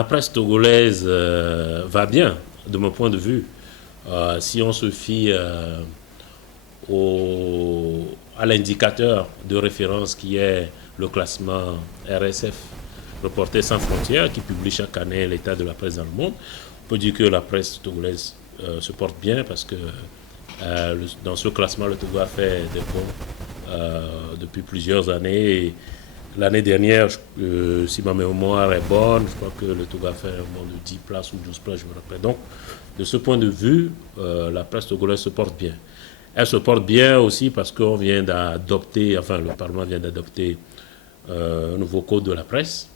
la presse togolaise va bien, de mon point de vue. Si on se fie à l'indicateur de référence qui est le classement RSF, Reporters sans frontières, qui publie chaque année l'état de la presse dans le monde, on peut dire que la presse togolaise se porte bien parce que dans ce classement, le Togo a fait des bons depuis plusieurs années. L'année dernière, si ma mémoire est bonne, je crois que le Togo a fait un bond de 10 places ou 12 places, je me rappelle. Donc, de ce point de vue, la presse togolaise se porte bien. Elle se porte bien aussi parce qu'on vient d'adopter, enfin le Parlement vient d'adopter un nouveau code de la presse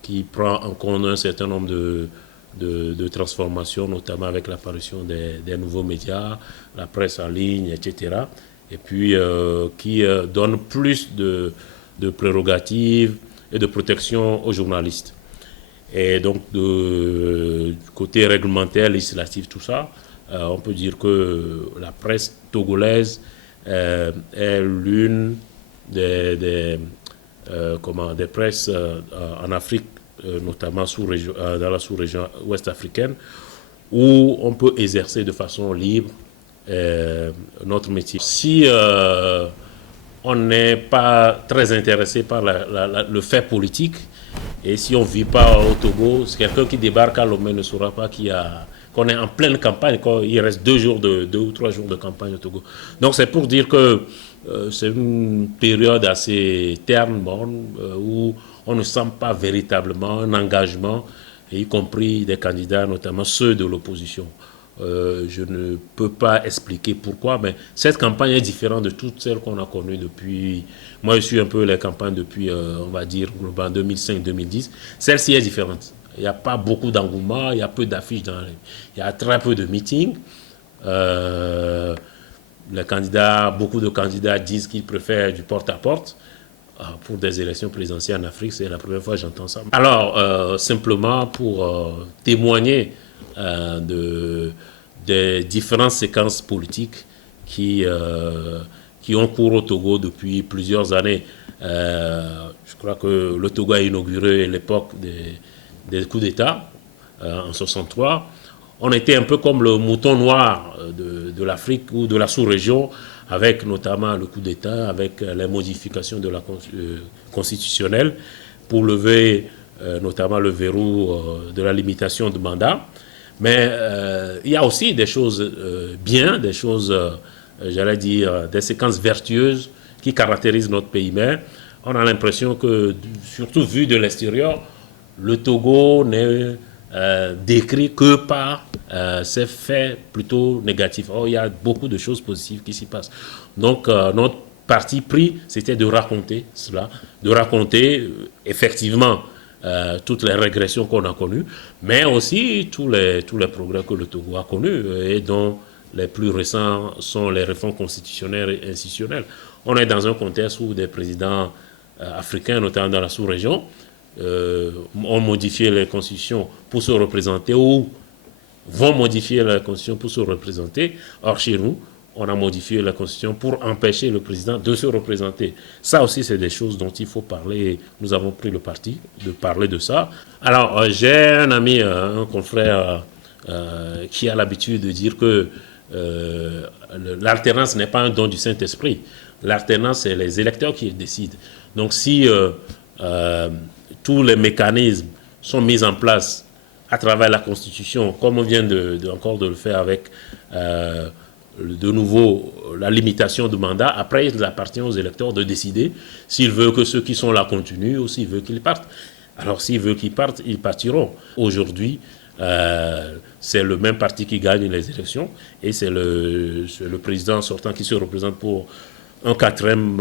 qui prend en compte un certain nombre de transformations, notamment avec l'apparition des nouveaux médias, la presse en ligne, etc. Et puis qui donne plus de prérogatives et de protection aux journalistes. Et donc, du côté réglementaire, législatif, tout ça, on peut dire que la presse togolaise est l'une des presses en Afrique, notamment dans la sous-région ouest africaine, où on peut exercer de façon libre notre métier. Si on n'est pas très intéressé par le fait politique, et si on ne vit pas au Togo, c'est quelqu'un qui débarque à Lomé ne saura pas qu'on est en pleine campagne, il reste 2 ou 3 jours de campagne au Togo. Donc c'est pour dire que c'est une période assez terne, où on ne sent pas véritablement un engagement, y compris des candidats, notamment ceux de l'opposition. Je ne peux pas expliquer pourquoi, mais cette campagne est différente de toutes celles qu'on a connues depuis. Moi, je suis un peu les campagnes depuis, on va dire, globalement 2005-2010. Celle-ci est différente. Il n'y a pas beaucoup d'engouement, il y a peu d'affiches, il y a très peu de meetings. Beaucoup de candidats disent qu'ils préfèrent du porte-à-porte. Pour des élections présidentielles en Afrique, c'est la première fois que j'entends ça. Alors, simplement pour témoigner des différentes séquences politiques qui ont cours au Togo depuis plusieurs années. Je crois que le Togo a inauguré l'époque des coups d'État en 63. On était un peu comme le mouton noir de l'Afrique ou de la sous-région, avec notamment le coup d'État, avec les modifications de la constitutionnelle pour lever notamment le verrou de la limitation de mandat. Mais il y a aussi des choses bien, des choses, j'allais dire, des séquences vertueuses qui caractérisent notre pays. Mais on a l'impression que, surtout vu de l'extérieur, le Togo n'est décrit que par ces faits plutôt négatifs. Or, il y a beaucoup de choses positives qui s'y passent. Donc, notre parti pris, c'était de raconter cela, de raconter effectivement toutes les régressions qu'on a connues, mais aussi tous les progrès que le Togo a connus et dont les plus récents sont les réformes constitutionnelles et institutionnelles. On est dans un contexte où des présidents africains, notamment dans la sous-région, ont modifié les constitutions pour se représenter ou vont modifier la constitution pour se représenter. Or, chez nous, on a modifié la constitution pour empêcher le président de se représenter. Ça aussi, c'est des choses dont il faut parler. Nous avons pris le parti de parler de ça. Alors, j'ai un ami, un confrère qui a l'habitude de dire que l'alternance n'est pas un don du Saint-Esprit. L'alternance, c'est les électeurs qui décident. Donc, si tous les mécanismes sont mis en place à travers la Constitution, comme on vient encore de le faire avec de nouveau la limitation de mandat, après il appartient aux électeurs de décider s'ils veulent que ceux qui sont là continuent ou s'ils veulent qu'ils partent. Alors s'ils veulent qu'ils partent, ils partiront. Aujourd'hui, c'est le même parti qui gagne les élections et c'est le président sortant qui se représente pour un quatrième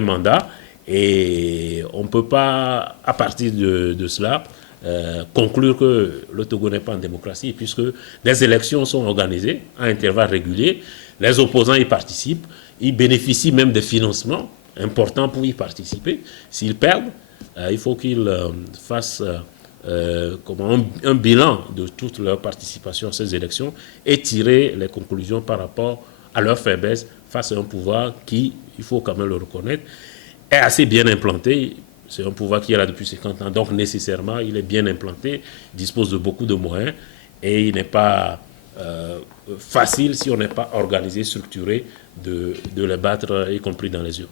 mandat. Et on ne peut pas, à partir de cela, conclure que le Togo n'est pas en démocratie, puisque des élections sont organisées à intervalles réguliers, les opposants y participent, ils bénéficient même de financements importants pour y participer. S'ils perdent, il faut qu'ils fassent un bilan de toute leur participation à ces élections et tirer les conclusions par rapport à leur faiblesse face à un pouvoir qui, il faut quand même le reconnaître, est assez bien implanté. C'est un pouvoir qui est là depuis 50 ans. Donc, nécessairement, il est bien implanté, dispose de beaucoup de moyens et il n'est pas facile, si on n'est pas organisé, structuré, de les battre, y compris dans les urnes.